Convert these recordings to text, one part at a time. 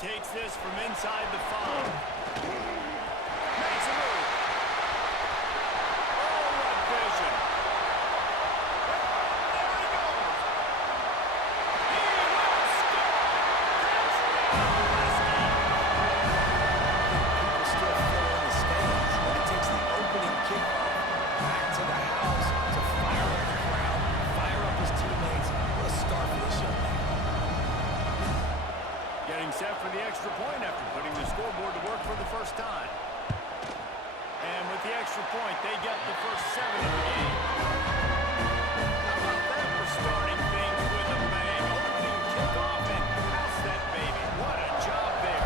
takes this from inside the 5. Makes a move. Oh, what vision. There he goes. He will score. Touchdown, Husky. People still fill in the stands, but it takes the opening kickoff back to the house to fire up the crowd, fire up his teammates. What a start for this young man. Getting set for the extra point after putting the scoreboard to work for the first time. And with the extra point, they get the first 7 of the game. How about that for starting things with a bang? Opening kickoff and house that baby. What a job there.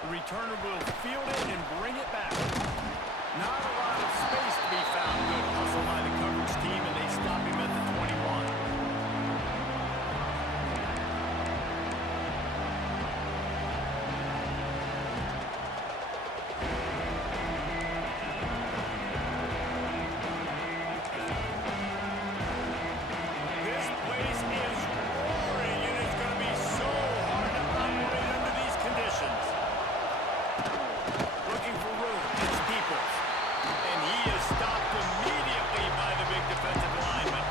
The returner will field it and bring it back. Not a lot of space to be found. Good hustle by the coverage team, and they stop him at the 21. This place is roaring, and it's going to be so hard to operate under these conditions. Looking for room. It's Peoples. And he is stopped immediately by the big defensive lineman.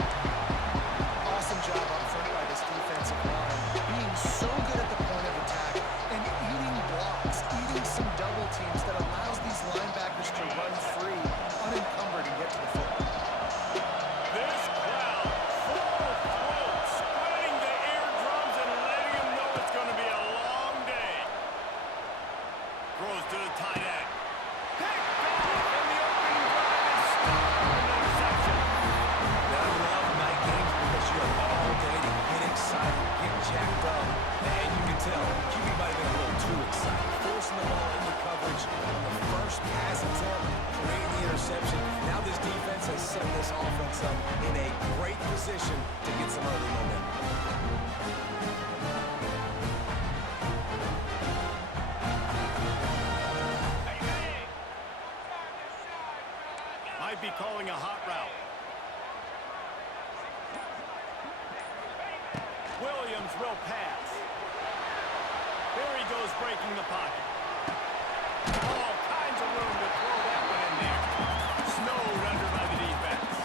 Awesome job up front by this defensive line. Being so good at the point of attack and eating blocks, eating some double teams that allows these linebackers to run free, unencumbered, and get to the football. This crowd, full throat, spreading the eardrums and letting them know it's going to be a long day. Throws to the tight end. Picked off, and the opening drive is stopped with an interception. Now, I love night games because you have all day to get excited, get jacked up, and you can tell QB might have been a little too excited, forcing the ball into coverage on the first pass attempt, creating the interception. Now this defense has set this offense up in a great position to get some early momentum. Might be calling a hot route. Williams will pass. There he goes, breaking the pocket. All kinds of room to throw that one in there. Snowed under by the defense.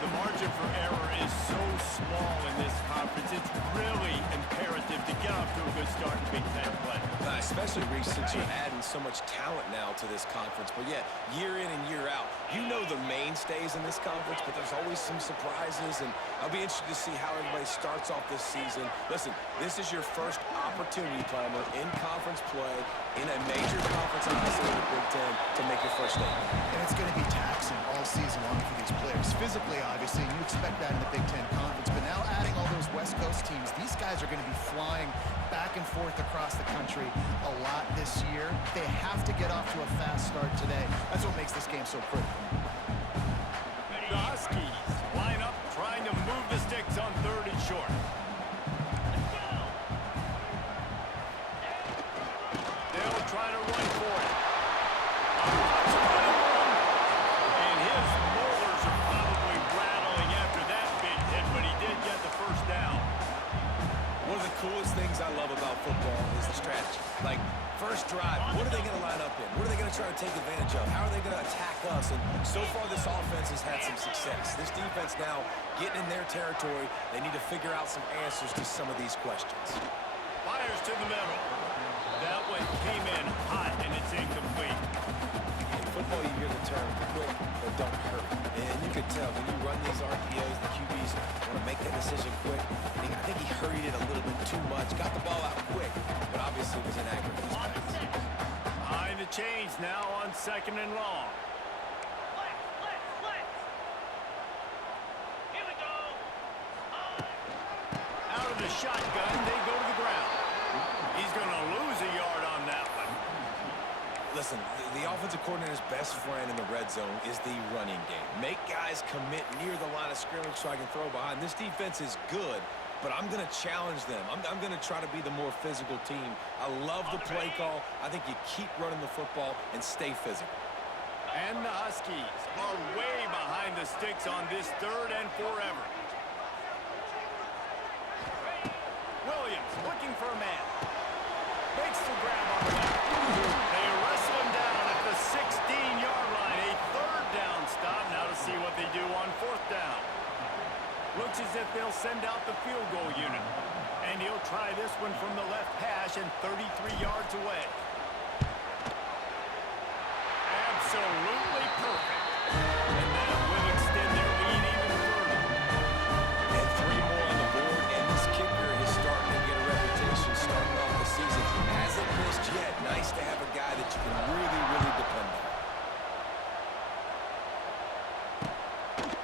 The margin for error is so small in this conference. It's really imperative to get off to a good start in Big Ten play. Especially, Reese, since you're adding so much talent now to this conference. But, yeah, year in and year out, you know the mainstays in this conference, but there's always some surprises, and I'll be interested to see how everybody starts off this season. Listen, this is your first opportunity, Climber, in conference play, in a major conference, obviously, in the Big Ten, to make your first statement. And it's going to be taxing all season long for these players. Physically, obviously, you expect that in the Big Ten Conference. But now adding all those West Coast teams, these guys are going to be flying back and forth across the country a lot this year. They have to get off to a fast start today. That's what makes this game so critical. The Huskies line up, trying to move the sticks on 3rd and short. They'll try to run for it. Lots of running room. And his molars are probably rattling after that big hit, but he did get the first down. One of the coolest things I love about football is the strategy. Like, first drive, what are they going to line up in? What are they going to try to take advantage of? How are they going to attack us? And so far, this offense has had some success. This defense now getting in their territory. They need to figure out some answers to some of these questions. Fires to the middle. That one came in hot, and it's incomplete. In football, you hear the term quick, but don't hurry. And you can tell when you run these RPOs, the QBs want to make that decision quick. And I think he hurried it a little bit too much. Got the ball out quick, but obviously was inaccurate in his pass. Behind the chains now on 2nd and long. Here we go. Out of the shotgun, they go to the ground. He's going to lose a yard on that one. Listen, the offensive coordinator's best friend in the red zone is the running game. Make guys commit near the line of scrimmage so I can throw behind. This defense is good, but I'm going to challenge them. I'm going to try to be the more physical team. I love the play call. I think you keep running the football and stay physical. And the Huskies are way behind the sticks on this 3rd and forever. looking for a man. Makes the grab on the left. They wrestle him down at the 16-yard line. A third down stop. Now to see what they do on fourth down. Looks as if they'll send out the field goal unit. And he'll try this one from the left hash and 33 yards away. Absolutely perfect. And that will extend their lead even further. And 3 more on the board, and this kicker is starting to get a reputation starting off the season. Hasn't missed yet. Nice to have a guy that you can really, really depend on.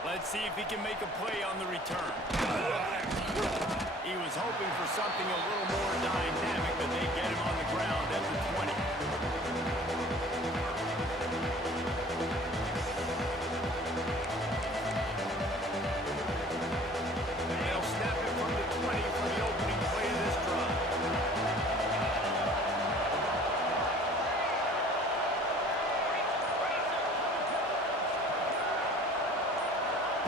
Let's see if he can make a play on the return. He was hoping for something a little more dynamic, but they get him on the ground at the 20. And they'll snap it from the 20 for the opening play of this drive.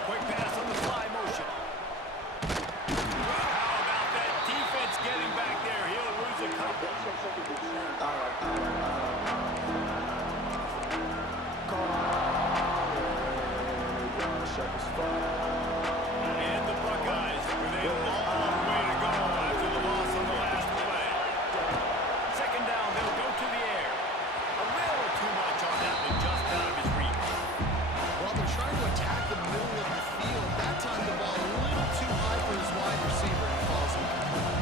Quick pass on the fly motion. How about that defense getting back there? He'll lose a couple. And the Buckeyes with a long way to go after the loss on the last play. Second down, they'll go to the air. A little too much on that one, just out of his reach. Well, they're trying to attack the middle of the field. That time the ball a little too high for his wide receiver, and he falls incomplete.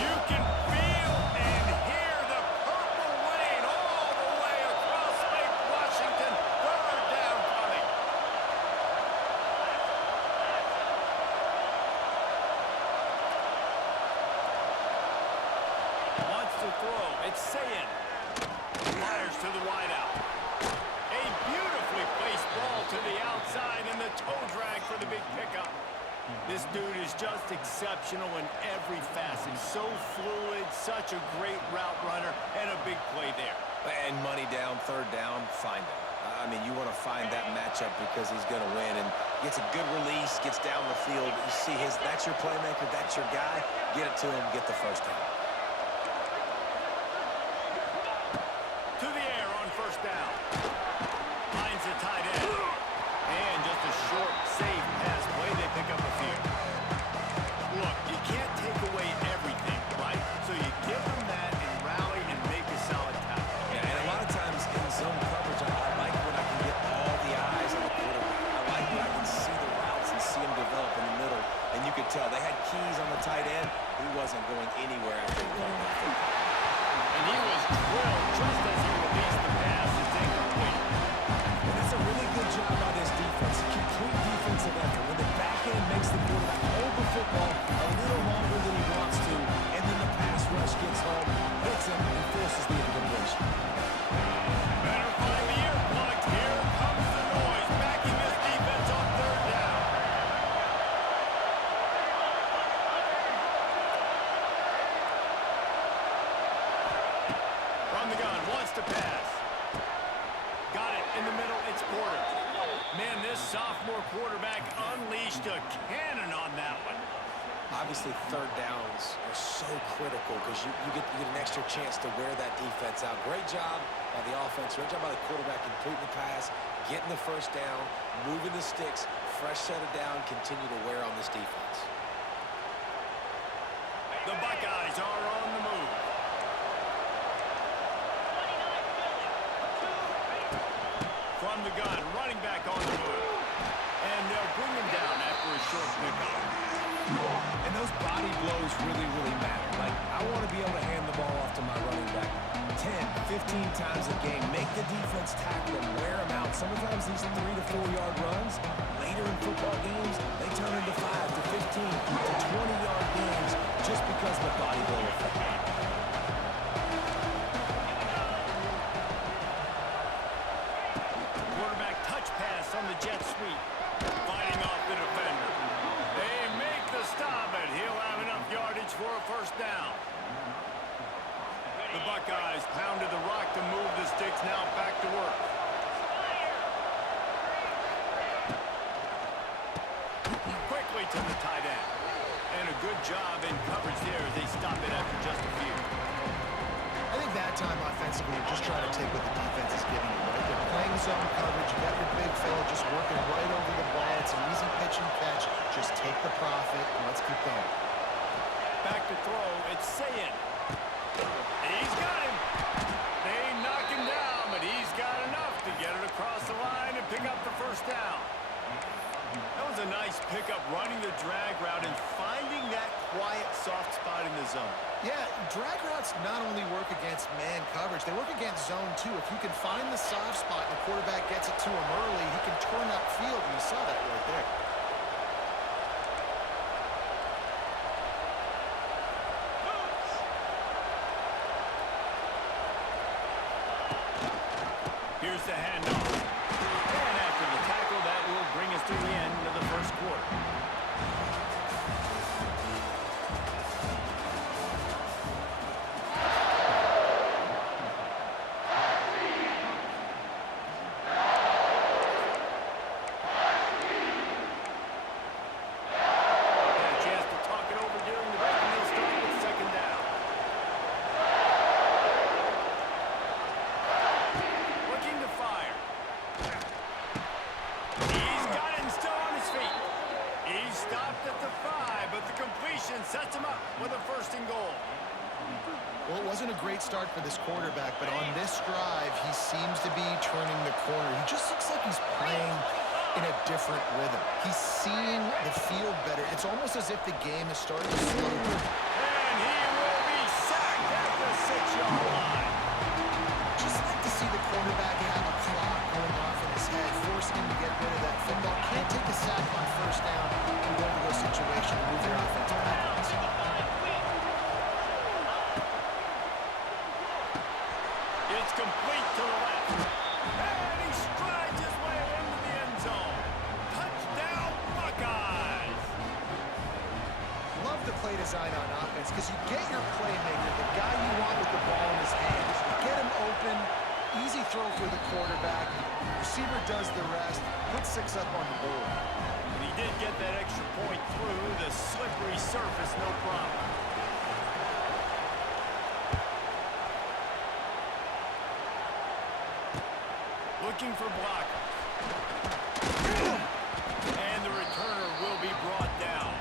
You can feel and hear the purple rain all the way across Lake Washington. Third down coming. Wants to throw. It's Sayin. Fires to the wideout. A beautifully placed ball to the outside and the toe drag for the big pickup. This dude is just exceptional in every facet. So fluid, such a great route runner, and a big play there. And money down, third down, find him. I mean, you want to find that matchup because he's going to win. And gets a good release, gets down the field. You see that's your playmaker, that's your guy. Get it to him, get the first down. To the air on first down. Finds the tight end. And just a short, safe pass play. They pick up a few. Look, you can't take away everything, right? So you give them that and rally and make a solid tackle. Yeah, and a lot of times in zone coverage, I like when I can get all the eyes on the quarterback. I like when I can see the routes and see them develop in the middle. And you could tell they had keys on the tight end. He wasn't going anywhere after he caught that football. And he was drilled just as he released the pass. It's incomplete. And that's a really good job by this defense. A complete defensive effort. When the back end makes the quarterback hold the football a little longer than he wants to, and then the pass rush gets home, hits him, and forces the incompletion. Better find the earplugs. Here comes the noise. Backing this defense on third down. From the gun, wants to pass. Got it in the middle, it's Porter. Man, this sophomore quarterback unleashed a cannon on that one. Obviously, third downs are so critical because you get an extra chance to wear that defense out. Great job by the offense. Great job by the quarterback completing the pass, getting the first down, moving the sticks, fresh set of down, continue to wear on this defense. The Buckeyes are on the move. From the gun, running back on the move. And they'll bring him down after a short pickup. And those body blows really, really matter. Like, I want to be able to hand the ball off to my running back 10, 15 times a game. Make the defense tackle them, wear them out. Sometimes these 3 to 4 yard runs, later in football games, they turn into 5 to 15 to 20 yard games just because of the body blow effect. Quarterback touch pass on the jet sweep. Fighting off the defender. They make the stop, and he'll have enough yardage for a first down. The Buckeyes pounded the rock to move the sticks, now back to work. way to the tight end. And a good job in coverage there as they stop it after just a few. I think that time offensively, you're just trying to take what the defense is giving you, right? They're playing zone coverage. You got your big fella just working right over the ball. It's an easy pitch and catch. Just take the profit and let's keep going. Back to throw, it's Sayin. He's got him. They knock him down, but he's got enough to get it across the line and pick up the first down. That was a nice pickup, running the drag route and finding that quiet, soft spot in the zone. Yeah, drag routes not only work against man coverage, they work against zone too. If you can find the soft spot and the quarterback gets it to him early, he can turn upfield, and you saw that right there. Here's the handoff. And after the tackle, that will bring us to the end of the first quarter. Had a chance to talk it over during the break, and they'll start with second down. Looking to fire. He's got it and still on his feet. He stopped at the 5, but the completion sets him up with a first and goal. Well, it wasn't a great start for this quarterback, but on this drive, he seems to be turning the corner. He just looks like he's playing in a different rhythm. He's seeing the field better. It's almost as if the game is starting to slow down. And he will be sacked at the 6-yard line. Just like to see the quarterback have a clock going off in his head, forcing him to get rid of that football. Can't take a sack on first down and go into those situations and move your offense backwards. It's complete to the left. And he strides his way into the end zone. Touchdown, Buckeyes! Love the play design on offense because you get your playmaker, the guy you want with the ball in his hands. You get him open, easy throw for the quarterback. Receiver does the rest, put 6 up on the board. And he did get that extra point through the slippery surface, no problem. Looking for blockers. And the returner will be brought down.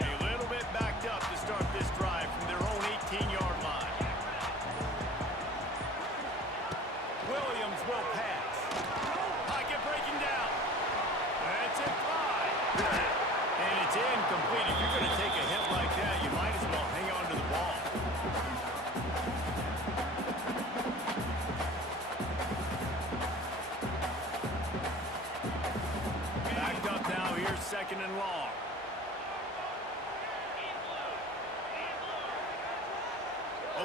A little bit backed up to start this drive from their own 18-yard line. Williams will pass. Pocket breaking down. That's it, 5. And it's incomplete. If you're going to take a hit like that, you might as well hang on to the ball. Backed up now. Here's second and long.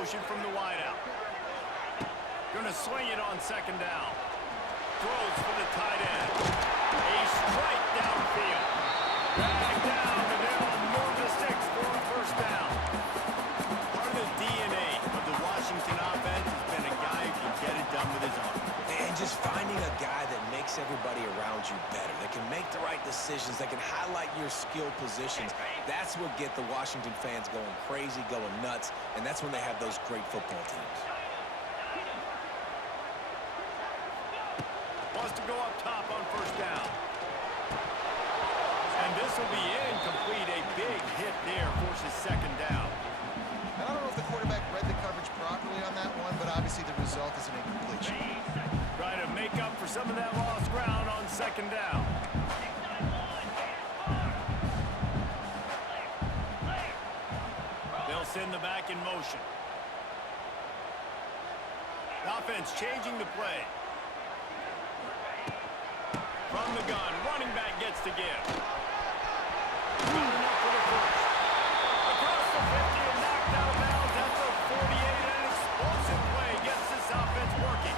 Ocean from the wideout. Gonna swing it on second down. Throws for the tight end. A strike downfield. Drag down, and they'll move the sticks for a first down. Part of the DNA of the Washington offense has been a guy who can get it done with his arm. And just finding a guy that makes everybody around you better, that can make the right decisions, that can highlight your skill positions. That's what get the Washington fans going crazy, going nuts, and that's when they have those great football teams. Wants to go up top on first down. And this will be incomplete. A big hit there forces second down. I don't know if the quarterback read the coverage properly on that one, but obviously the result is an incompletion. Trying to make up for some of that lost ground on second down. They'll send the back in motion. Offense changing the play. From the gun, running back gets to give. Got enough for the first. Across the 50 and knocked out of bounds at the 48. And an explosive play gets this offense working.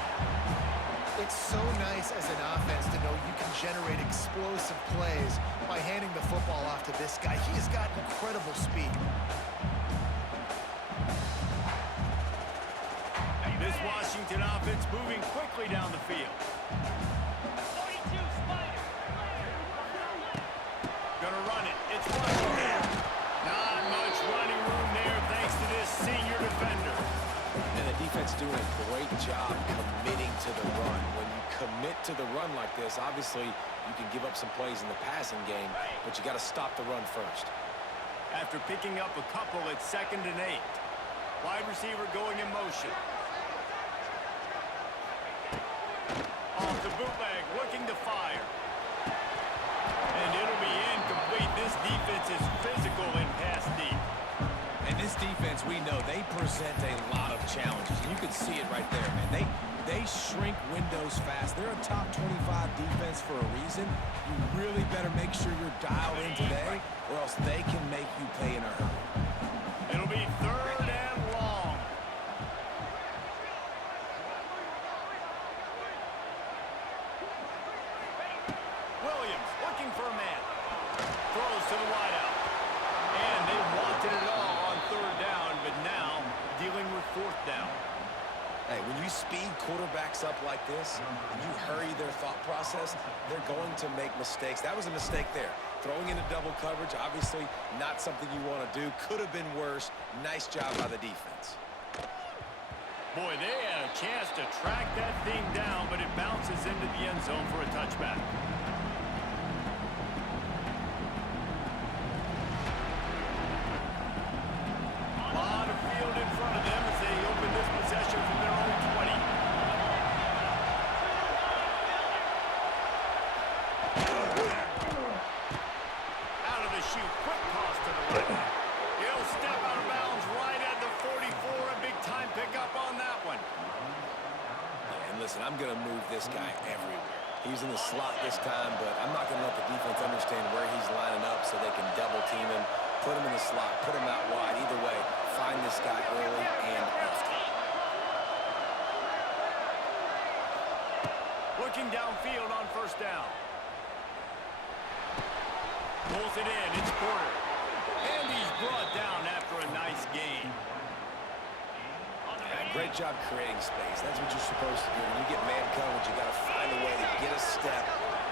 It's so nice as an offense to know you can generate explosive plays by handing the to this guy. He has got incredible speed. This Washington offense moving quickly down the field. 42 Spider. Gonna run it. It's Washington. Not much running room there thanks to this senior defender. And the defense doing a great job committing to the run. When you commit to the run like this, obviously you can give up some plays in the passing game, but you got to stop the run first. After picking up a couple, it's 2nd and 8. Wide receiver going in motion. Off the bootleg, looking to fire. And it'll be incomplete. This defense is physical and pass deep. And this defense, we know, they present a lot of challenges. And you can see it right there, man. They shrink windows fast. They're a top 25 defense for a reason. You really better make sure you're dialed in today, or else they can make you pay in a hurry. It'll be 3rd and long. Williams looking for a man. Throws to the wideout. And they wanted it all on 3rd down, but now dealing with 4th down. Hey, when you speed quarterbacks up like this, and you hurry their thought process, they're going to make mistakes. That was a mistake there. Throwing into double coverage, obviously not something you want to do. Could have been worse. Nice job by the defense. Boy, they had a chance to track that thing down, but it bounces into the end zone for a touchback. A lot of field in front of them as they open this possession from their own 20. Out of the chute, quick toss to the right. He'll step out of bounds right at the 44. A big-time pickup on that one. Yeah, and listen, I'm going to move this guy everywhere. He's in the slot this time, but I'm not going to let the defense understand where he's lining up so they can double team him, put him in the slot, put him out wide. Either way, find this guy early and often. Looking downfield on 1st down. Pulls it in. It's Porter. And he's brought down after a nice gain. Yeah, great job creating space. That's what you're supposed to do. When you get man coverage, you got to find a way to get a step,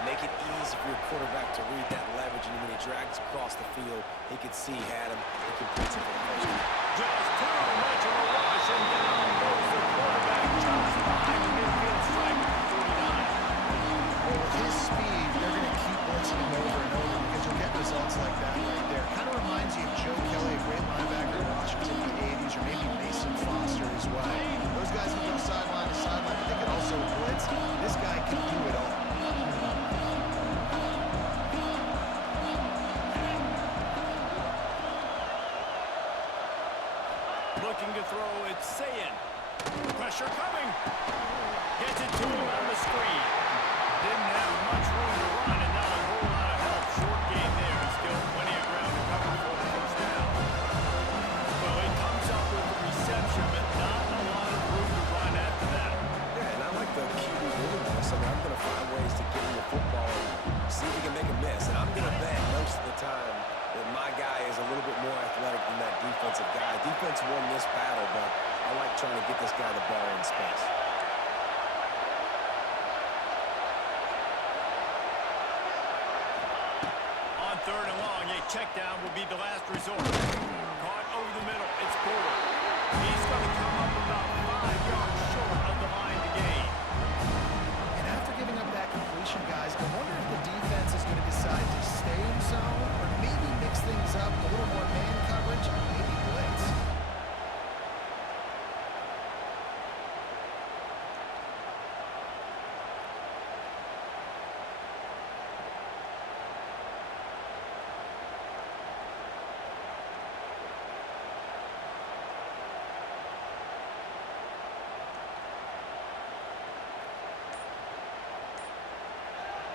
make it easy for your quarterback to read that leverage. And when he drags across the field, he could see he had him. He completes it for the first time. Just too much of a rush, and down goes the quarterback just behind the midfield stripe at 49. Well, with his speed, they're going to keep blitzing him over and over because you'll get results like that right there. Kind of reminds you of Joe Kelly, a great linebacker in Washington in the 80s, or maybe Mason Foster as well. Those guys can go sideline to sideline, but they can also blitz. This guy can do it all. Looking to throw, it's Sayin. Pressure coming. Gets it to him on the screen. Didn't have much room to run and not a whole lot of help. Short game there and still plenty of ground to cover for the 1st down. Well, he comes up with the reception, but not a lot of room to run after that. Yeah, and I like the QB doing this. I mean, I'm going to find ways to get him the football and see if he can make a miss. And I'm going to bet most of the time that my guy is a little bit more athletic than that defensive guy. Defense won this battle, but I like trying to get this guy the ball in space. On 3rd and long, a check down will be the last resort. Caught over the middle. It's Porter. He's going to come up about 5 yards short of the line to gain. And after giving up that completion, guys, I wonder if the defense is going to decide to stay in zone or maybe mix things up, a little more man coverage, maybe blitz.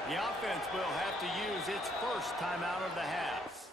The offense will have to use its first timeout of the half.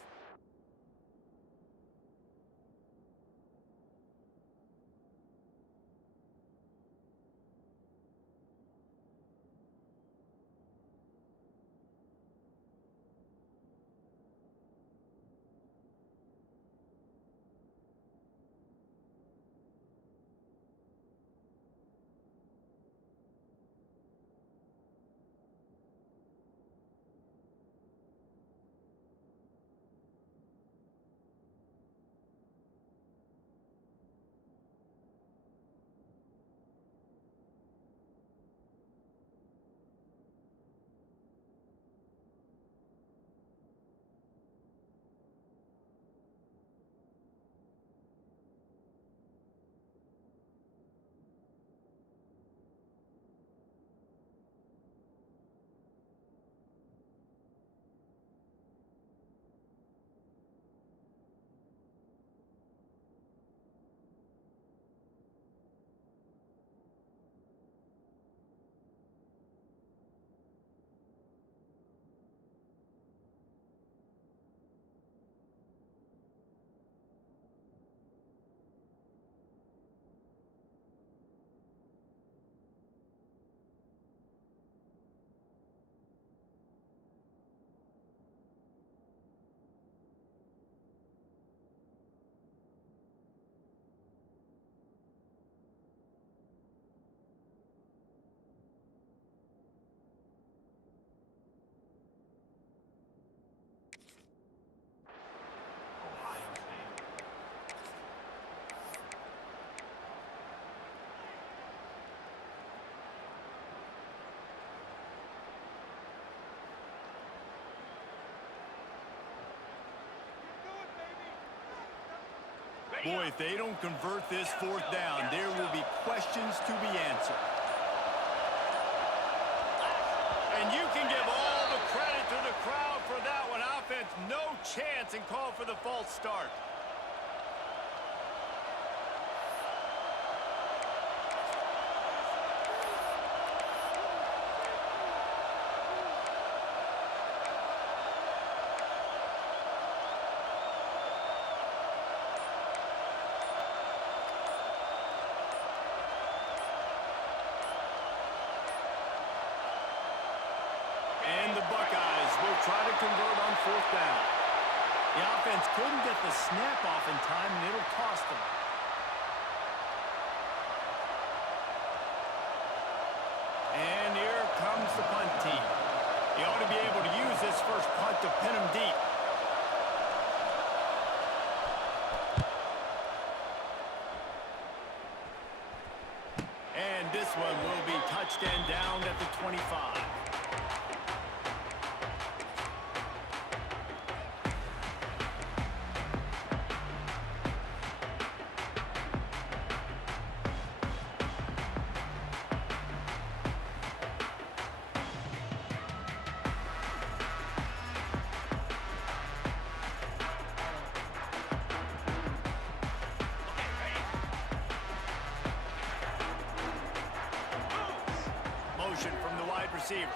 Boy, if they don't convert this fourth down, there will be questions to be answered. And you can give all the credit to the crowd for that one. Offense, no chance, and call for the false start. And the Buckeyes will try to convert on fourth down. The offense couldn't get the snap off in time, and it'll cost them. And here comes the punt team. They ought to be able to use this first punt to pin them deep. And this one will be touched and down at the 25. From the wide receiver.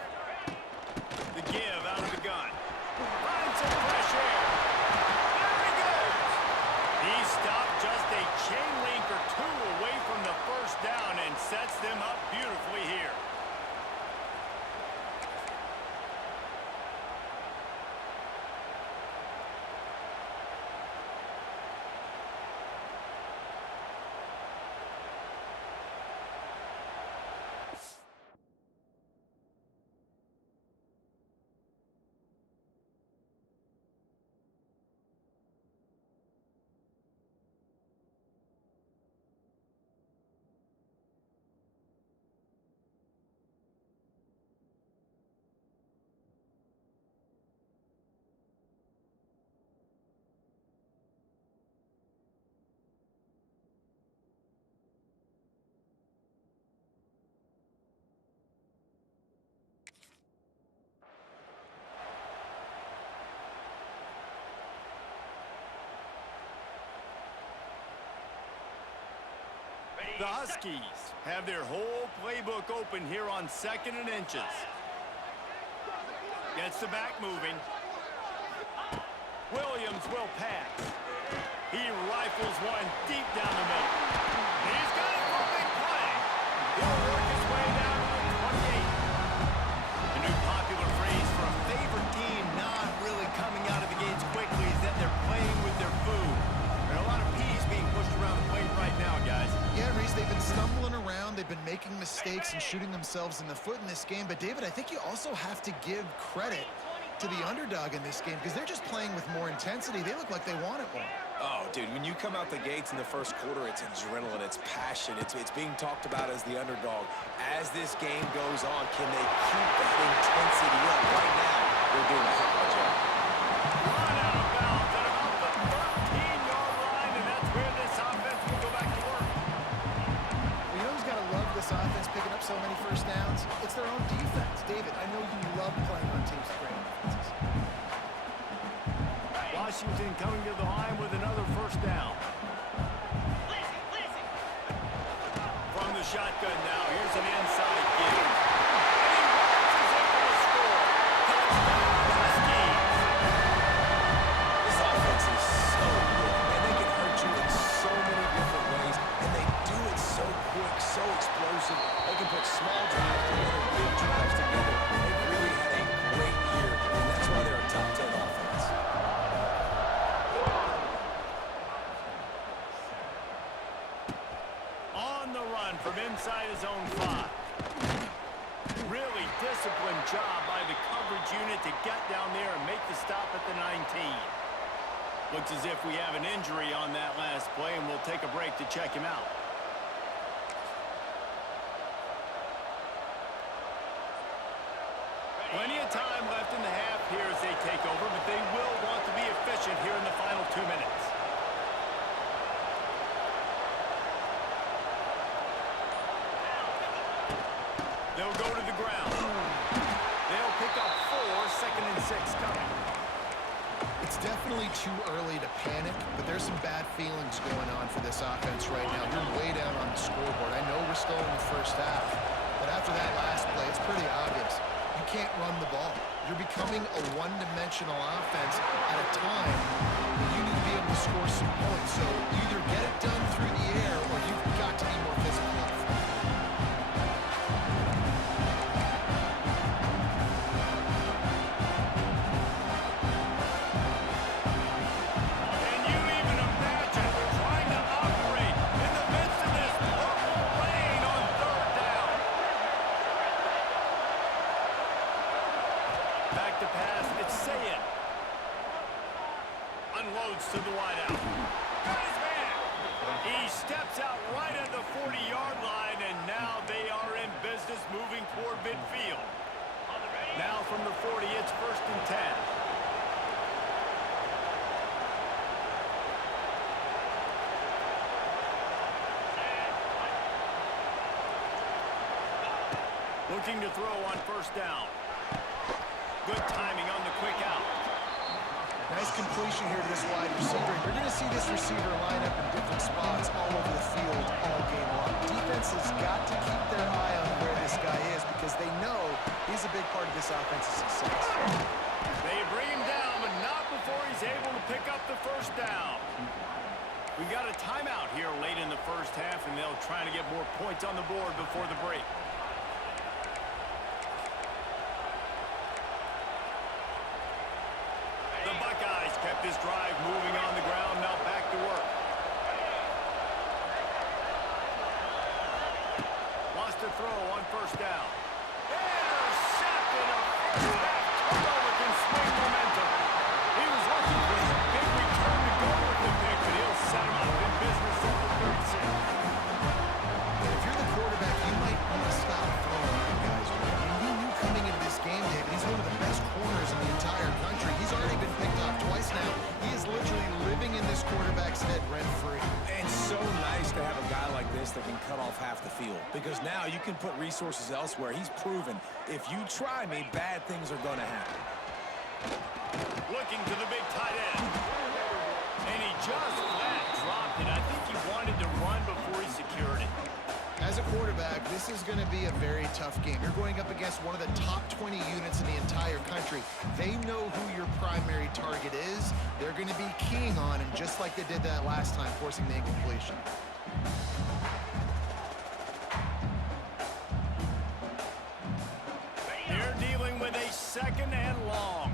The give out of the gun. Finds some fresh air. There he goes. He stopped just a chain link or two away from the first down and sets them up beautifully here. The Huskies have their whole playbook open here on 2nd and inches. Gets the back moving. Williams will pass. He rifles one deep down the middle. He's got it for a big play. He'll work his way down to the 28. A new popular phrase for a favorite team not really coming out of the gates quickly is that they're playing with their food. There are a lot of peas being pushed around the plate right now, guys. Yeah, Reese, they've been stumbling around. They've been making mistakes and shooting themselves in the foot in this game. But, David, I think you also have to give credit to the underdog in this game because they're just playing with more intensity. They look like they want it more. Oh, dude, when you come out the gates in the first quarter, it's adrenaline, it's passion, it's being talked about as the underdog. As this game goes on, can they keep that intensity up? Right now, they're doing a heck of a job. Run out of bounds at about the 13-yard line, and that's where this offense will go back to work. Well, you know who's got to love this offense picking up so many first downs? It's their own defense. David, I know you love playing on teams with great offenses. Washington coming to the line with another first down. From the shotgun now, here's an inside give. And he launches it for the score. Touchdown, Huskies. This offense is so good, man. They can hurt you in so many different ways, and they do it so quick, so explosive. They can put small drives together, big drives together. They've really had a great year, and that's why they're a top 10 offense. On the run from inside his own 5. Really disciplined job by the coverage unit to get down there and make the stop at the 19. Looks as if we have an injury on that last play, and we'll take a break to check him out. Plenty of time left in the half here as they take over, but they will want to be efficient here in the final 2 minutes. They'll go to the ground. They'll pick up 4, 2nd and 6 coming. It's definitely too early to panic, but there's some bad feelings going on for this offense right now. You're way down on the scoreboard. I know we're still in the first half, but after that last play, it's pretty obvious. You can't run the ball. You're becoming a one-dimensional offense at a time when you need to be able to score some points. So either get it done through the air or you've got to be more physical up front. Can you even imagine trying to operate in the midst of this purple rain on 3rd down? Back to pass, it's Sayin. Unloads to the wideout. Got his man. He steps out right at the 40-yard line, and now they are in business moving toward midfield. Now from the 40, it's 1st and 10. Looking to throw on 1st down. Good timing on the quick out. Nice completion here to this wide receiver. You're going to see this receiver line up in different spots all over the field all game long. Defense has got to keep their eye on where this guy is because they know he's a big part of this offense's success. They bring him down, but not before he's able to pick up the 1st down. We got a timeout here late in the first half, and they'll try to get more points on the board before the break. The Buckeyes kept this drive moving on the ground, now back to work. Wants to throw on 1st down. Intercepted. A first-half turnover can swing momentum. He was looking for a big return to go with the pick, but he'll set him up in business at the 36. If you're the quarterback, you might want to stop throwing at guys. I mean, you knew coming into this game, David, he's one of the best corners in the entire country. He's already been picked off twice now. He is literally living in this quarterback's head rent-free. And so nice to have a guy like this that can cut off half the field because now you can put resources elsewhere. He's proven if you try me, bad things are going to happen. Looking to the big tight end. And he just flat dropped it. I think he wanted to run before he secured it. As a quarterback, this is going to be a very tough game. You're going up against one of the top 20 units in the entire country. They know who your primary target is. They're going to be keying on him just like they did that last time, forcing the incompletion. They're dealing with a 2nd and long.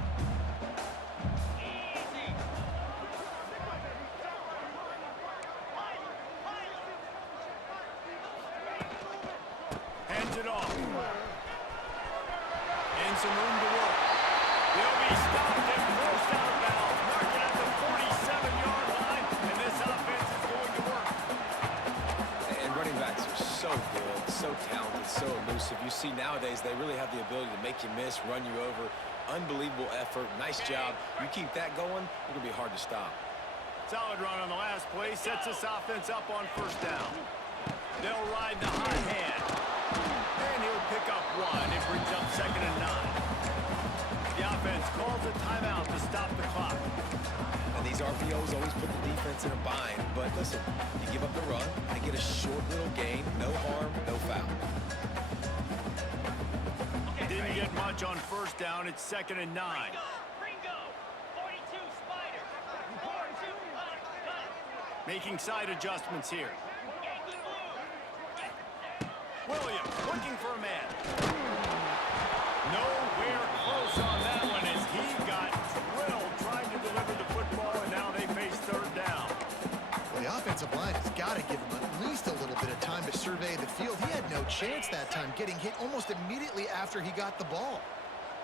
Hands it off. And some room to work. They'll be stopped and forced out of bounds. Marking at the 47-yard line, and this offense is going to work. And running backs are so good, so talented, so elusive. You see nowadays they really have the ability to make you miss, run you over. Unbelievable effort. Nice job. You keep that going, it's going to be hard to stop. Solid run on the last play. Sets this offense up on 1st down. They'll ride the hot hand. And he'll pick up 1. It brings up 2nd and 9. The offense calls a timeout to stop the clock. And these RPOs always put the defense in a bind. But listen, you give up the run, they get a short little gain. No harm, no foul. Didn't get much on 1st down. It's 2nd and 9. Ringo, 42 Spider. 4-2, cut. Making side adjustments here. Yankee blue. Williams looking for a man. Nowhere close on that one as he got drilled trying to deliver the football, and now they face 3rd down. Well, the offensive line has got to give him at least a little bit of time to survey the field. He had no chance that time, getting hit almost immediately after he got the ball.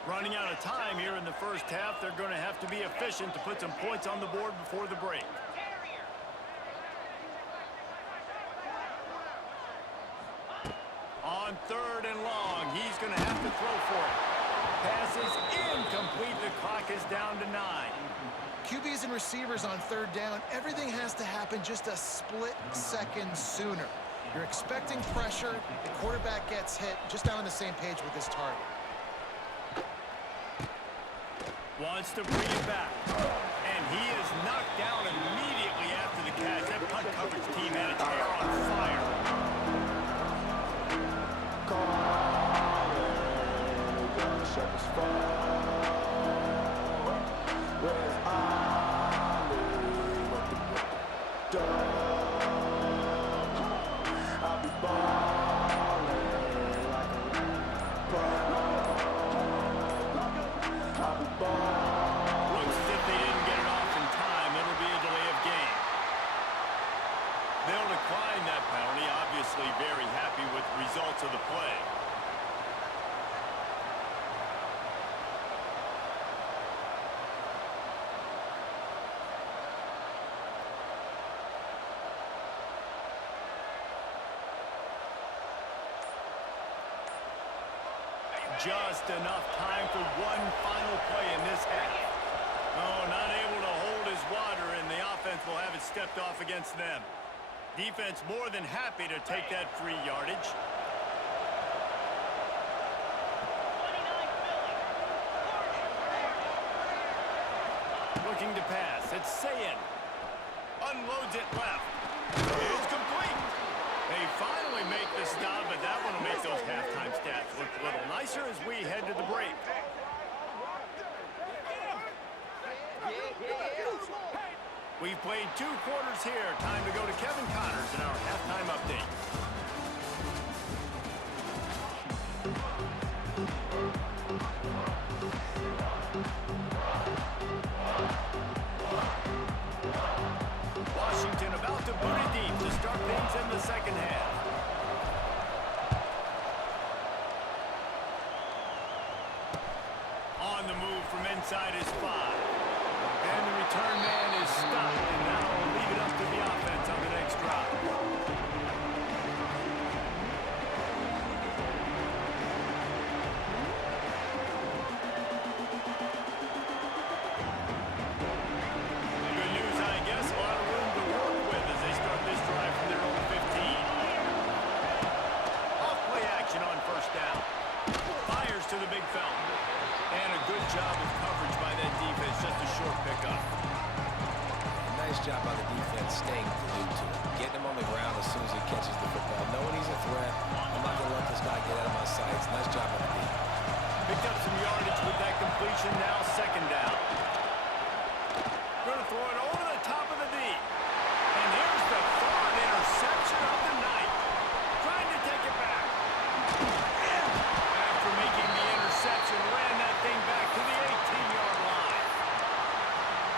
Running out of time here in the first half, they're going to have to be efficient to put some points on the board before the break. Terrier. On 3rd and long, he's going to have to throw for it. Pass is incomplete. The clock is down to 9. QBs and receivers on 3rd down, everything has to happen just a split second sooner. You're expecting pressure. The quarterback gets hit. Just not on the same page with his target. Wants to bring it back. And he is knocked down immediately after the catch. That punt coverage team had its hair on fire. Looks as if they didn't get it off in time. It'll be a delay of game. They'll decline that penalty. Obviously very happy with the results of the play. Just enough time for one final play in this half. Oh, not able to hold his water, and the offense will have it stepped off against them. Defense more than happy to take that free yardage. 29 Philly. Looking to pass. It's Sayin. Unloads it left. It's complete. They finally make the stop, but that one will make those halftime stats look a little nicer as we head to the break. We've played 2 quarters here. Time to go to Kevin Connors in our halftime update. Washington about to boot it deep to start things in the second half. On the move from inside his 5. And the return man is stopped, and now we'll leave it up to the offense on the next drive. Good news, I guess. A lot of room to work with as they start this drive from their own 15. Off-play action on first down. Fires to the big fella. And a good job of coverage by that defense. Just a short pickup. Nice job by the defense staying glued to it. Getting him on the ground as soon as he catches the football. Knowing he's a threat. I'm not going to let this guy get out of my sights. Nice job by the defense. Picked up some yardage with that completion. Now second down. Going to throw it over the top of the D. And here's the third interception of the night. Trying to take it back. After making the interception, ran that thing back to the 18-yard line.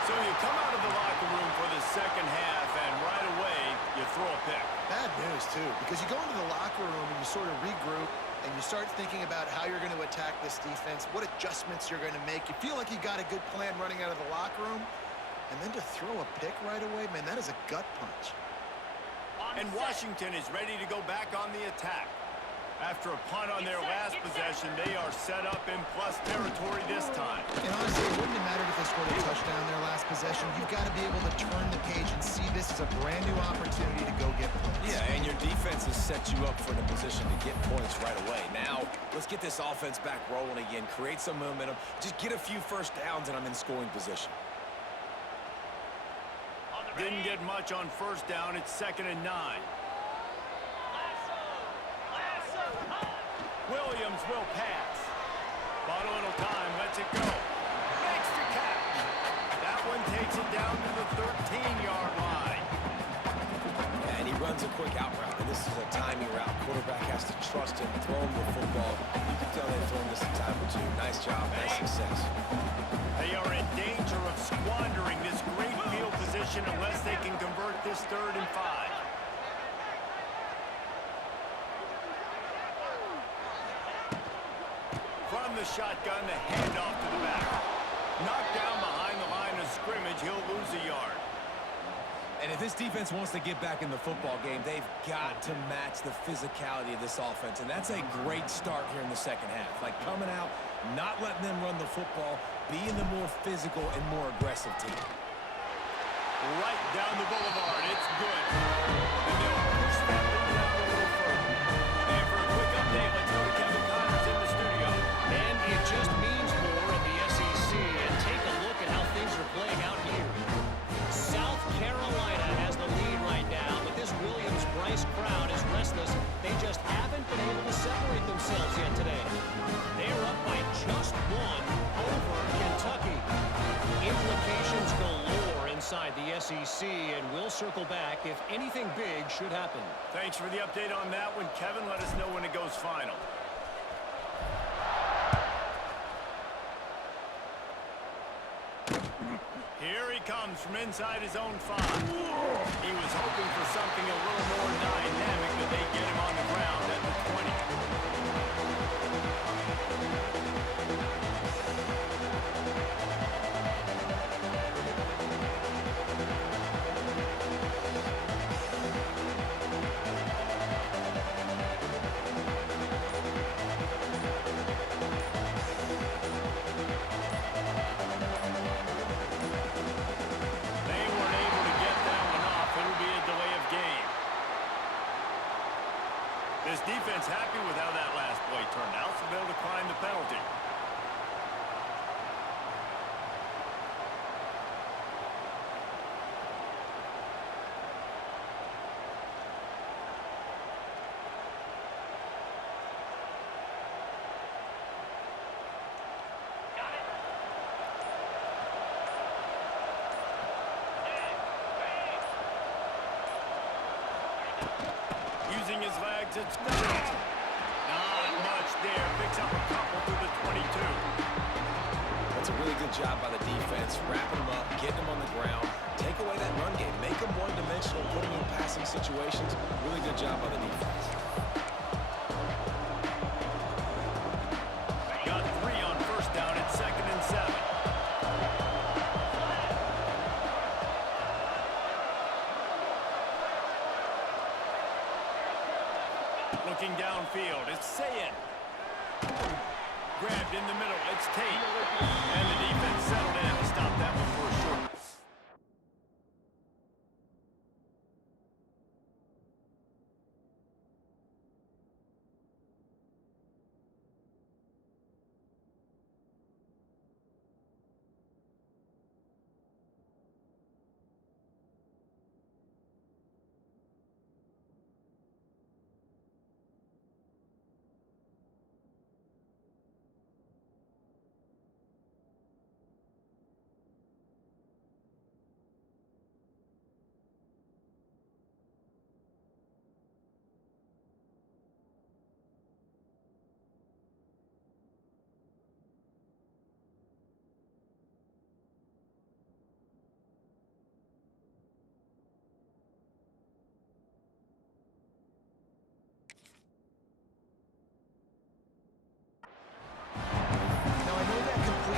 So you come out of the locker room for the second half, and right away, you throw a pick. Bad news, too, because you go into the locker room and you sort of regroup and you start thinking about how you're going to attack this defense, what adjustments you're going to make. You feel like you got a good plan running out of the locker room, and then to throw a pick right away, man, that is a gut punch. And Washington is ready to go back on the attack. After a punt on their last possession, they are set up in plus territory this time. And honestly, it wouldn't have mattered if they scored a touchdown their last possession. You've got to be able to turn the page and see this as a brand new opportunity to go get points. Yeah, and your defense has set you up for the position to get points right away. Now, let's get this offense back rolling again, create some momentum, just get a few first downs, and I'm in scoring position. Didn't get much on first down. It's 2nd and 9. Williams will pass. Bought a little time, lets it go. Makes the catch. That one takes it down to the 13-yard line. And he runs a quick out route, and this is a timing route. Quarterback has to trust him, throw him the football. You can tell they've thrown this a time or two. Nice job, nice success. They are in danger of squandering this great field position unless they can convert this 3rd and 5. From the shotgun, the handoff to the back. Knocked down behind the line of scrimmage, he'll lose a yard. And if this defense wants to get back in the football game, they've got to match the physicality of this offense. And that's a great start here in the second half. Like coming out, not letting them run the football, being the more physical and more aggressive team. Right down the boulevard, it's good. And they'll push that thing down the the SEC, and we'll circle back if anything big should happen. Thanks for the update on that one, Kevin. Let us know when it goes final. Here he comes from inside his own 5. He was hoping for something a little more dynamic, but they get him on the ground at the 20. This defense happy with how that last play turned out, so they'll decline the penalty. Using his legs, it's not much there. Picks up a couple through the 22. That's a really good job by the defense, wrapping them up, getting them on the ground, take away that run game, make them one-dimensional, put them in passing situations. Really good job by the defense. Got 3 on first down. It's 2nd and 7. Looking downfield, it's Sayin. Grabbed in the middle, it's Tate. And the defense settled in to stop that one for a short.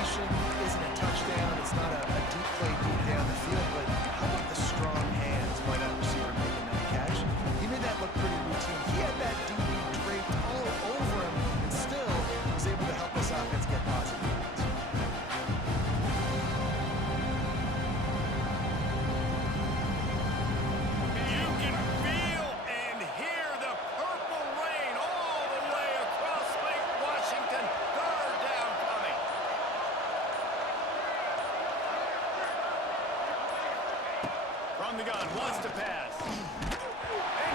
Isn't a touchdown. It's not a deep play deep down the field, but how about the strong hands by that receiver making that catch? He made that look pretty routine. He had that DB draped all over him and still was able to help this offense get positive points. You can feel and hear the purple rain all the way across Lake Washington. 3rd down coming. From the gun, wants to pass. And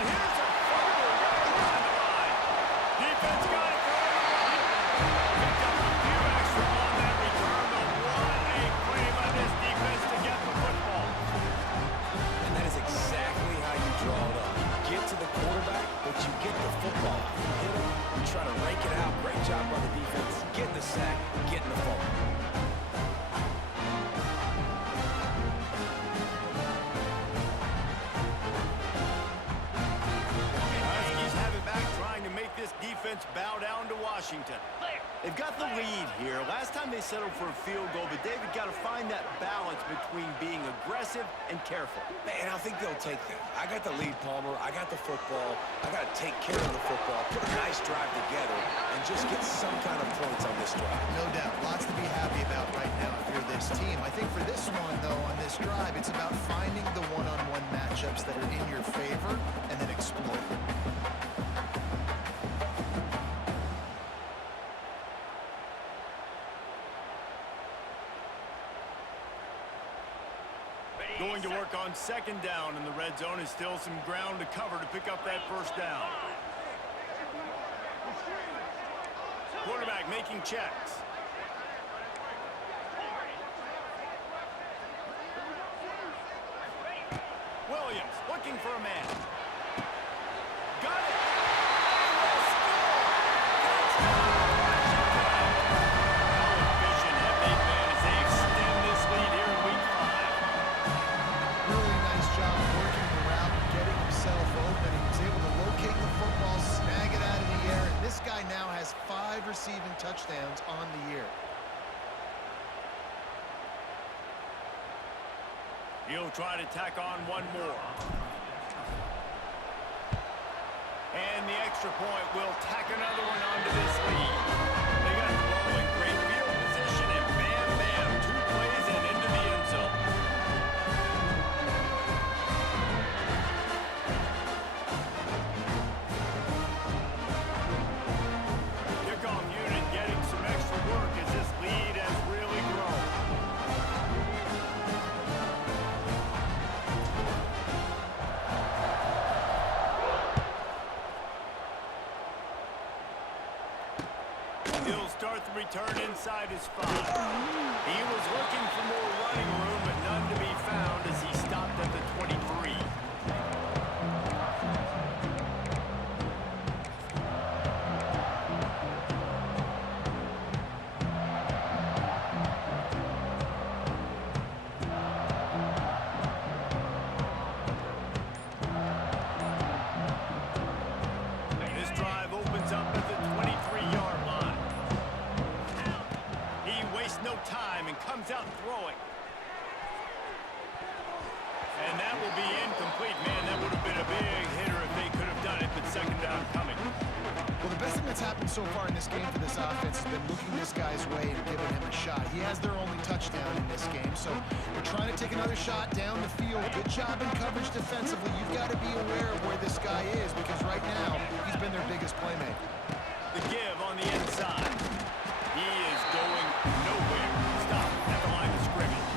here's a fumble right on the line. Defense got it for everyone. Picked up a few extra on that return, but what a play by this defense to get the football. And that is exactly how you draw it up. You get to the quarterback, but you get the football. You hit him, you try to rake it out. Great job by the defense. Getting the sack, getting the fumble. Huskies have it back, trying to make this defense bow down to Washington. They've got the lead here. Last time they settled for a field goal, but David got to find that balance between being aggressive and careful. Man, I think they'll take that. I got the lead, Palmer. I got the football. I got to take care of the football, put a nice drive together, and just get some kind of points on this drive. No doubt. Lots to be happy about right now if you're this team. I think for this one, though, on this drive, it's about finding the one-on-one matchups that are in your favor and then exploit them. Going to work on 2nd down in the red zone. Is still some ground to cover to pick up that first down. Quarterback making checks. Williams looking for a man. Got it. They will score. Touchdown, Washington. How efficient have they been as they extend this lead here in Week 5? Really nice job working the route, getting himself open. He was able to locate the football, snag it out of the air, and this guy now has 5 receiving touchdowns on the year. He'll try to tack on one more. And the extra point will tack another one onto this lead. They got the ball in great field position, and bam, bam, 2 plays and into the end zone. Kickoff unit getting some extra work as this lead has really grown. He'll start the return inside his 5. He was looking for more running room, but none to be found as he stopped at the 23. This drive opens up at the 23-yard line. He wastes no time and comes out throwing. And that will be incomplete. Man, that would have been a big hitter if they could have done it, but second down coming. Well, the best thing that's happened so far in this game for this offense has been looking this guy's way and giving him a shot. He has their only touchdown in this game, so they're trying to take another shot down the field. Good job in coverage defensively. You've got to be aware of where this guy is because right now he's been their biggest playmaker. The give on the inside. He is going nowhere. Stop at the line of scrimmage.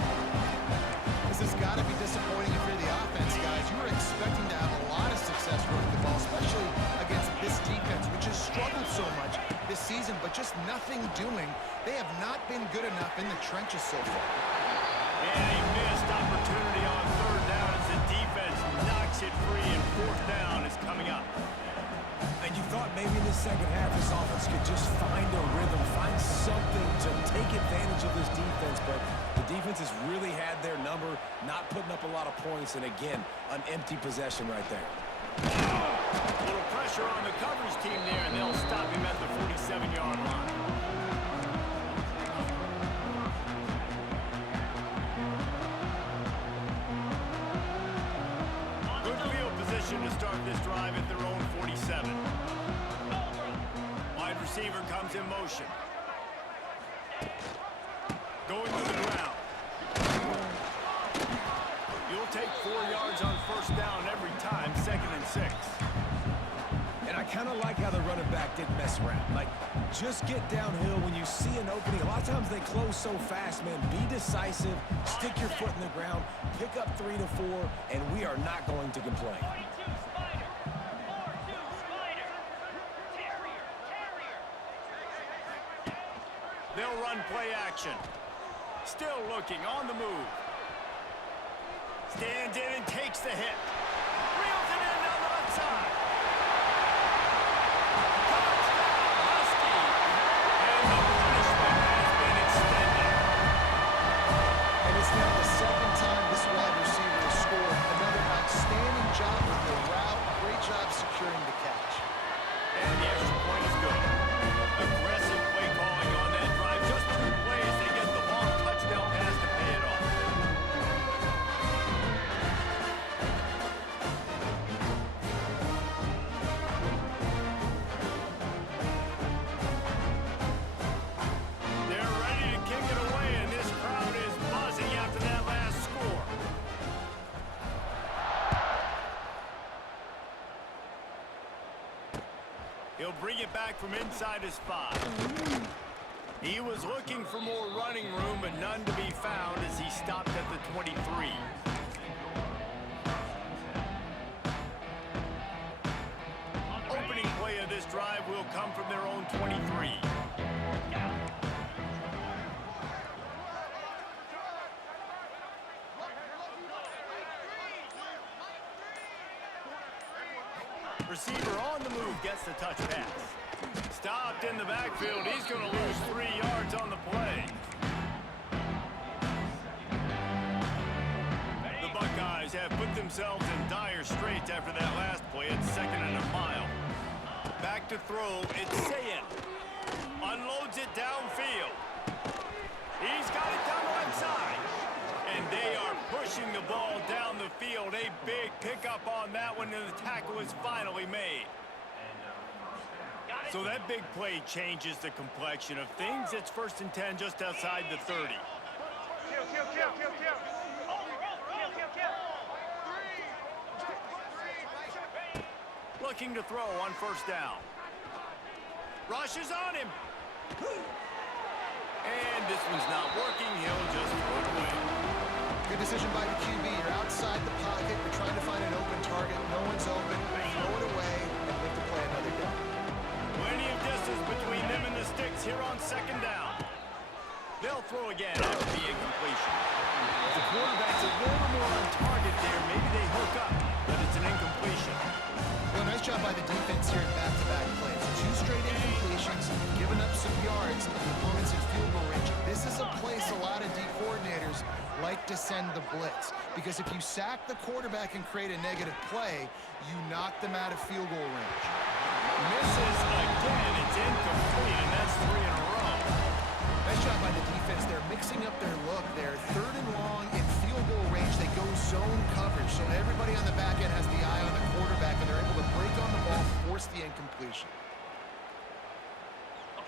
This has got to be disappointing if you're the offense, guys. You were expecting to have a lot of success running the ball, especially against this defense, which has struggled so much this season, but just nothing doing. They have not been good enough in the trenches so far. And a missed opportunity on 3rd down as the defense knocks it free, and 4th down is coming up. And you thought maybe in the second half this offense could just find a rhythm, find something to take advantage of this defense, but the defense has really had their number, not putting up a lot of points, and again, an empty possession right there. A little pressure on the coverage team there, and they'll stop him at the 47-yard line. Good field position to start this drive at their own 47. Wide receiver comes in motion. Going to the ground. You'll take 4 yards on 1st down every time, 2nd and 6. And I kind of like how the running back didn't mess around. Like, just get downhill when you see an opening. A lot of times they close so fast, man. Be decisive, stick your foot in the ground, pick up 3 to 4, and we are not going to complain. 42 Spider. 4-2 Spider. Terrier. They'll run play action. Still looking, on the move. Stands in and takes the hit. Reels it in on the left side. Touchdown, Husky. And the punishment has been extended. And it's now the 2nd time this wide receiver has scored. Another outstanding job with the route. Great job securing the catch. And the extra point is good. Aggressive play calling on that drive. Just 2 plays, they get the long touchdown pass to pay it off. They're ready to kick it away, and this crowd is buzzing after that last score. He'll bring it back from inside his 5. He was looking for more running room, but none to be found as he stopped at the 23. Opening play of this drive will come from their own 23. receiver on the move gets the touch pass. Stopped in the backfield. He's going to lose 3 yards on the play. The Buckeyes have put themselves in dire straits after that last play. It's 2nd and a mile. Back to throw. It's Sayin. Unloads it downfield. He's got it down the left side. And they are pushing the ball down the field. A big pickup on that one, and the tackle is finally made. So that big play changes the complexion of things. It's 1st and 10 just outside the 30. Looking to throw on 1st down. Rushes on him. And this one's not working. He'll just throw it away. Good decision by the QB. You're outside the pocket. You're trying to find an open target. No one's open. Throw it away and live to play another down. Plenty of distance between them and the sticks here on 2nd down. They'll throw again after the incompletion. If the quarterback's a little more on target there, maybe they hook up, but it's an incompletion. Well, nice job by the defense here in back-to-back plays. 2 straight incompletions, giving up some yards, and the opponent's in field goal range. This is a place a lot of D coordinators like to send the blitz, because if you sack the quarterback and create a negative play, you knock them out of field goal range. Misses again. It's incomplete, and that's 3 in a row. Nice job by the defense. They're mixing up their look. They're 3rd and long in field goal range. They go zone coverage, so everybody on the back end has the eye on the quarterback, and they're able to break on the ball, force the incompletion.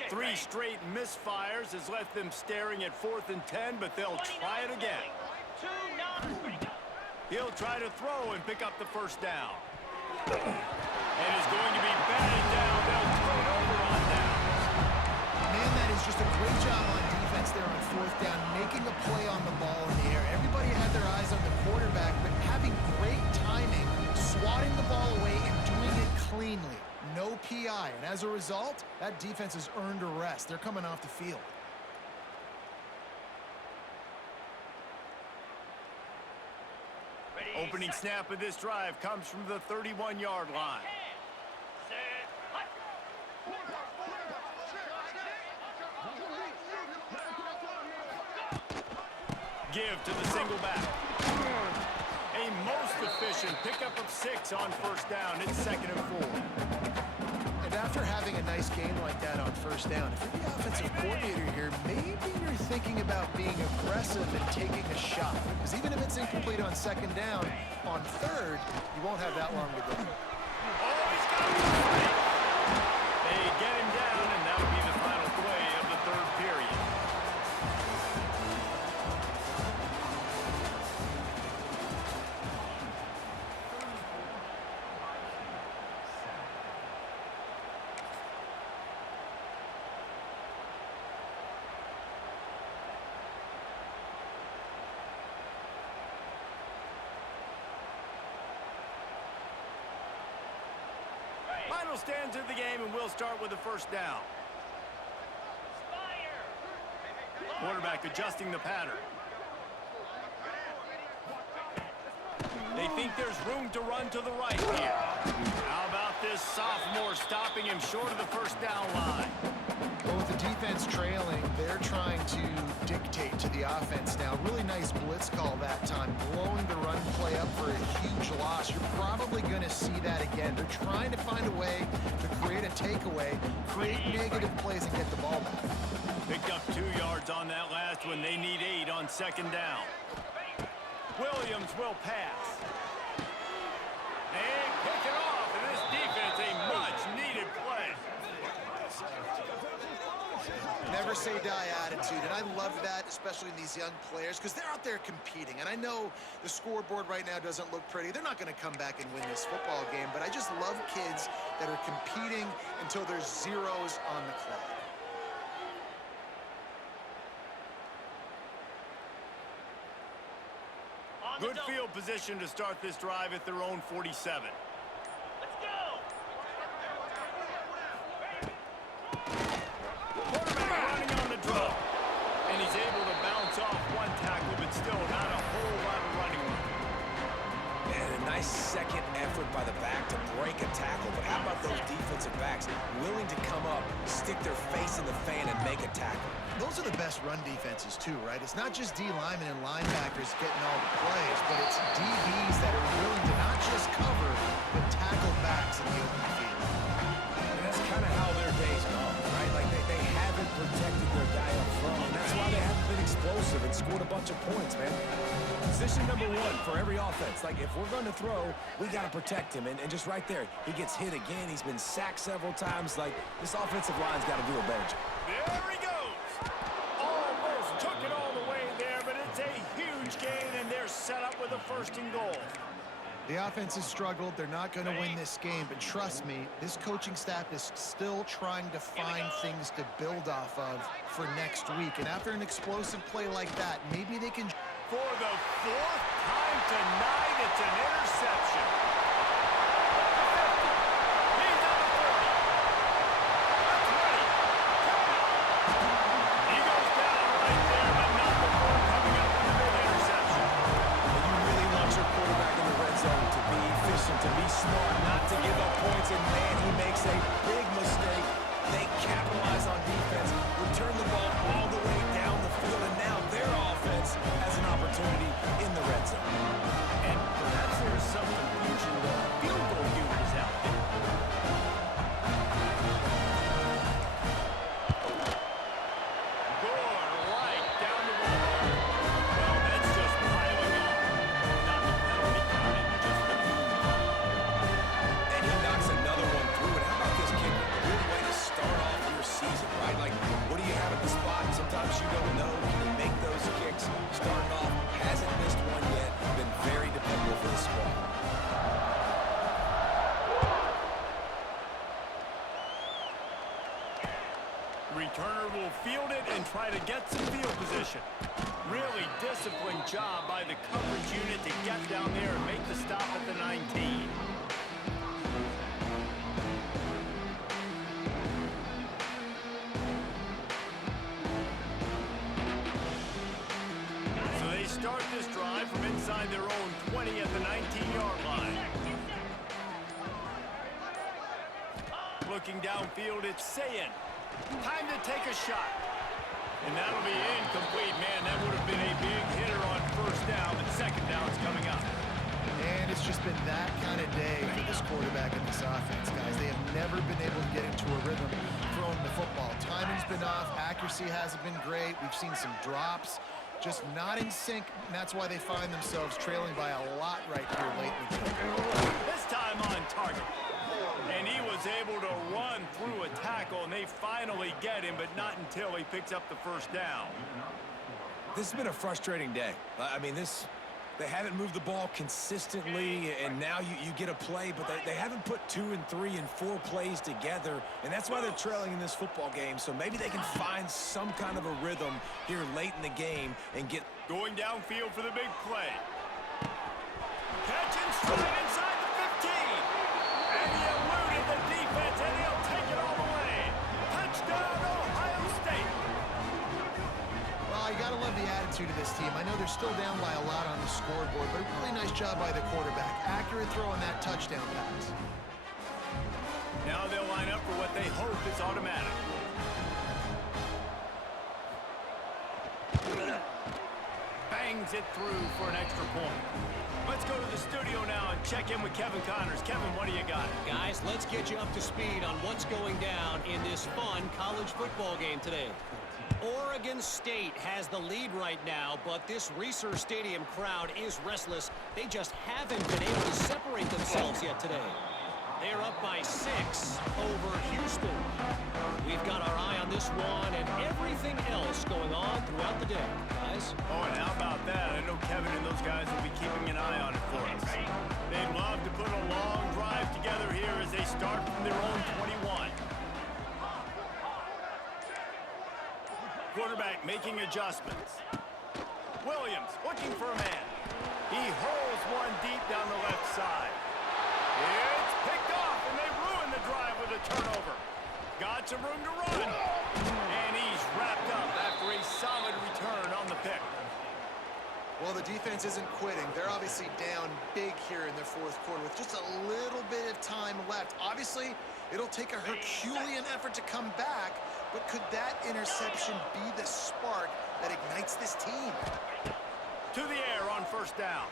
3 straight misfires has left them staring at 4th and 10, but they'll try it again. He'll try to throw and pick up the 1st down. And is going to be batted down. They'll throw it over on downs. Man, that is just a great job on defense there on 4th down, making a play on the ball in the air. Everybody had their eyes on the quarterback, but having great timing, swatting the ball away and doing it cleanly. No PI, and as a result, that defense has earned a rest. They're coming off the field. Opening snap of this drive comes from the 31-yard line. Give to the single back. A most efficient pickup of 6 on 1st down. It's 2nd and 4. And after having a nice game like that on 1st down, if you're the offensive coordinator here, maybe you're thinking about being aggressive and taking a shot. Because even if it's incomplete on 2nd down, on 3rd, you won't have that long to go. Oh, he's got it. They get him down, and that'll be the final play of the 3rd period. Final stands of the game, and we'll start with the 1st down. Quarterback adjusting the pattern. They think there's room to run to the right here. How about this sophomore stopping him short of the 1st down line? Well, with the defense trailing, they're trying to dictate to the offense now. Really nice blitz call that time, blowing the run play up for a huge loss. You're probably going to see that again. They're trying to find a way to create a takeaway, create negative plays, and get the ball back. Picked up 2 yards on that last one. They need 8 on 2nd down. Williams will pass. And pick it off, and this defense, a much-needed play. Never say die attitude, and I love that, especially in these young players, because they're out there competing. And I know the scoreboard right now doesn't look pretty. They're not going to come back and win this football game, but I just love kids that are competing until there's zeros on the clock. Good field position to start this drive at their own 47. Let's go! Quarterback running on the draw. And he's able to bounce off one tackle, but still not a whole lot of running room. And a nice second effort by the back to break a tackle. But how about those defensive backs willing to come up, stick their face in the fan, and make a tackle? Those are the best run defenses, too, right? It's not just D linemen and linebackers getting all the plays, but it's DBs that are willing to not just cover, but tackle backs in the open field. And that's kind of how their day's gone, right? Like, they haven't protected their guy up front, and that's why they haven't been explosive and scored a bunch of points, man. Position number one for every offense. Like, if we're going to throw, we got to protect him. And just right there, he gets hit again. He's been sacked several times. Like, this offensive line's got to do a better job. There he goes. Almost took it all the way there, but it's a huge gain, and they're set up with a 1st and goal. The offense has struggled. They're not going to win this game, but trust me, this coaching staff is still trying to find things to build off of for next week. And after an explosive play like that, maybe they can... For the 4th time tonight, it's an interception. He's on the 40. The 20. He goes down right there, but not before coming up with a big interception. And you really want your quarterback in the red zone to be efficient, to be smart, not to give up points. And, man, he makes a big mistake. They capitalize on defense, return the ball all the way down the field, and now their offense has an opportunity in the red zone. And perhaps there's some confusion. The field goal unit is out there. Good, right down the wall. Well, that's just piling on. Not the penalty counted, just the move. And he knocks another one through. And how about this kicker? Good way to start off your season, right? Like, what do you have at the spot? Sometimes you don't know. Can you make those kicks? Starting off, hasn't missed one yet. Been very dependable for the squad. Returner will field it and try to get some field position. Really disciplined job by the coverage unit to get down there and make the stop at the 19. So they start this drive from inside their own 20 at the 19-yard line. Looking downfield, it's Sayin. Time to take a shot. And that'll be incomplete. Man, that would have been a big hitter on 1st down, but 2nd down's coming up. And it's just been that kind of day for this quarterback and this offense, guys. They have never been able to get into a rhythm throwing the football. Timing's been off. Accuracy hasn't been great. We've seen some drops. Just not in sync, and that's why they find themselves trailing by a lot right here late in the game. This time on target. And he was able to run through a tackle, and they finally get him, but not until he picks up the 1st down. This has been a frustrating day. I mean, they haven't moved the ball consistently, and now you get a play, but they haven't put 2 and 3 and 4 plays together, and that's why they're trailing in this football game. So maybe they can find some kind of a rhythm here late in the game and get... Going downfield for the big play. Catch and stride inside the 15. And he eluded the defense, and he'll take it all the way. Touchdown, Ohio State. Well, you got to love the attitude of this team. I know they're still down by a lot on the scoreboard, but a really nice job by the quarterback. Accurate throw on that touchdown pass. Now they'll line up for what they hope is automatic. Bangs it through for an extra point. Let's go to the studio now and check in with Kevin Connors. Kevin, what do you got? Guys, let's get you up to speed on what's going down in this fun college football game today. Oregon State has the lead right now, but this Reser Stadium crowd is restless. They just haven't been able to separate themselves yet today. They're up by 6 over Houston. We've got our eye on this one and everything else going on throughout the day, guys. Oh, and how about that? I know Kevin and those guys will be keeping an eye on it for us. They'd love to put a long drive together here as they start from their own 21. Quarterback making adjustments. Williams looking for a man. He hurls one deep down the left side. It's picked off, and they ruin the drive with a turnover. Got some room to run. And he's wrapped up after a solid return on the pick. Well, the defense isn't quitting. They're obviously obviously down big here in the fourth quarter with just a little bit of time left. Obviously, it'll take a Herculean effort to come back, but could that interception be the spark that ignites this team? To the air on first down.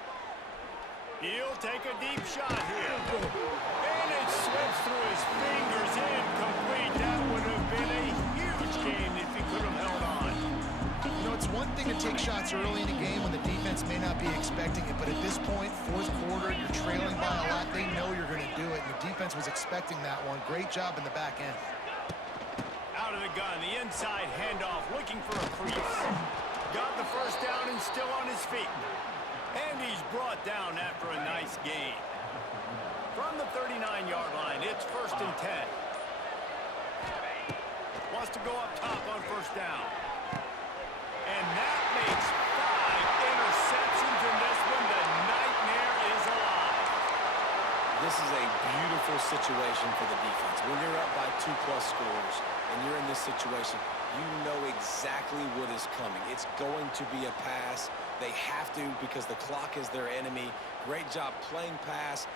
He'll take a deep shot here. And it slips through his fingers, incomplete. That would have been a huge gain if he could have held on. You know, it's one thing to take shots early in a game when the defense may not be expecting it, but at this point, fourth quarter, you're trailing by a lot. They know you're going to do it, and the defense was expecting that one. Great job in the back end. Out of the gun, the inside handoff, looking for a crease. Got the first down and still on his feet. And he's brought down after a nice gain. From the 39-yard line, it's 1st and 10. Wants to go up top on first down. And that makes 5 interceptions in this one. The nightmare is alive. This is a beautiful situation for the defense. When you're up by 2+ scores and you're in this situation, you know exactly what is coming. It's going to be a pass. They have to because the clock is their enemy. Great job playing pass.